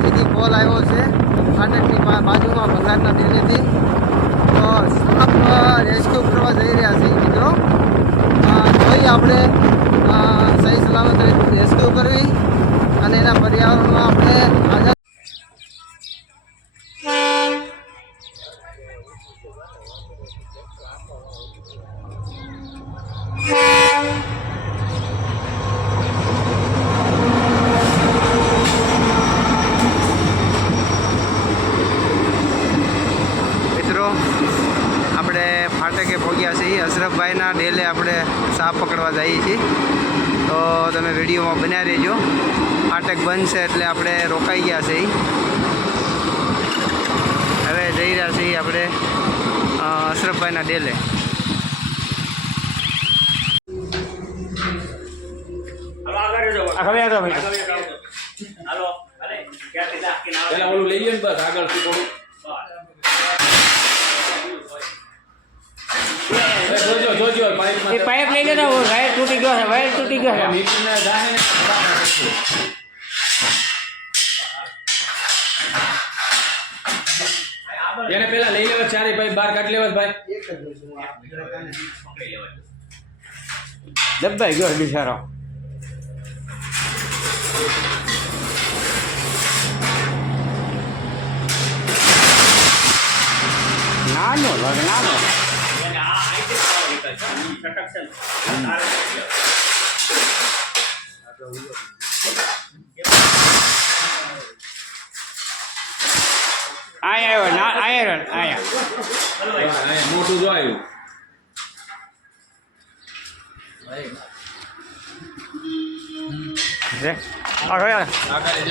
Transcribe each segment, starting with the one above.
લાઠીથી call આવ્યો છે ફાટકની બાજુમાં ભંગારના ડેલીથી તો સડક રેસ્ક્યુ કરવા જઈ રહ્યા છીએ મિત્રો. જોઈ આપણે સહી સલામત રેસ્ક્યુ કરવી અને એના પર્યાવરણમાં આપણે આઝાદ મિત્રો આપણે ફાટકે પહોંચ્યા છીએ. અશરફભાઈના ડેલે આપણે સાપ પકડવા જઈએ છીએ. તો તમે વિડીયોમાં બન્યા રહેજો. ફાટક બંધ છે એટલે આપણે રોકાઈ ગયા છે હવે જઈ રહ્યા છીએ આપણે અશરફભાઈના ડેલે. હવે આગળ ભાઈ. પેલા ઓલું લઈ લે ને બસ આગળથી થોડું એ એ પાઇપ લઈ લેતા વાયર તૂટી ગયો છે વાયર તૂટી ગયો છે મીટર જાહે ને બરાબર છે. એને પેલા લઈ લેવા ચારે ભાઈ બાર કાઢી લેવા ભાઈ દબાઈ ગયો છે બિચારો નાનો લગ નાનો આયા આવ્યો. ના આયા આયા હા, અહીંયા મોટું જો આવ્યું રે આગળ આગળ. આગળ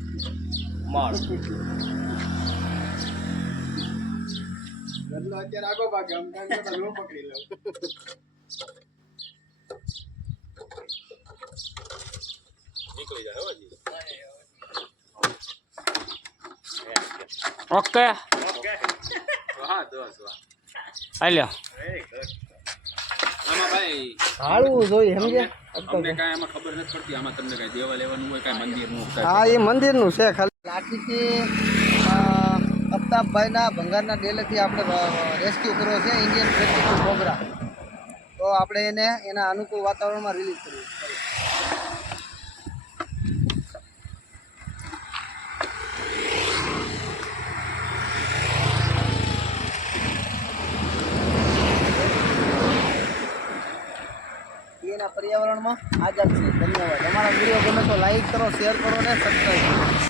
અત્યારે આગો ભાગે આમ પકડી લઉં. ઓકે. હા દસ વાહ. હાલ્યો. આમાં ભાઈ હાળવું જોઈએ સમજે અમને કાંઈ આમાં ખબર નથી પડતી આમાં તમને કાંઈ દેવા લેવાનું હોય કાંઈ મંદિરનું હા એ મંદિરનું છે ખાલી. લાઠીથી અફતાબભાઈના ભંગારના ડેલેથી આપણે રેસ્ક્યુ કર્યો છે ઇન્ડિયન પ્રેક્ટિકલ કોબરા તો આપણે એને, એના અનુકૂળ વાતાવરણમાં રિલીઝ કર્યું. એના પર્યાવરણમાં આઝાદ છે. ધન્યવાદ. અમારા વીડિયો ગમે તો લાઈક કરો શેર કરો ને સબસ્ક્રાઈબ કરો.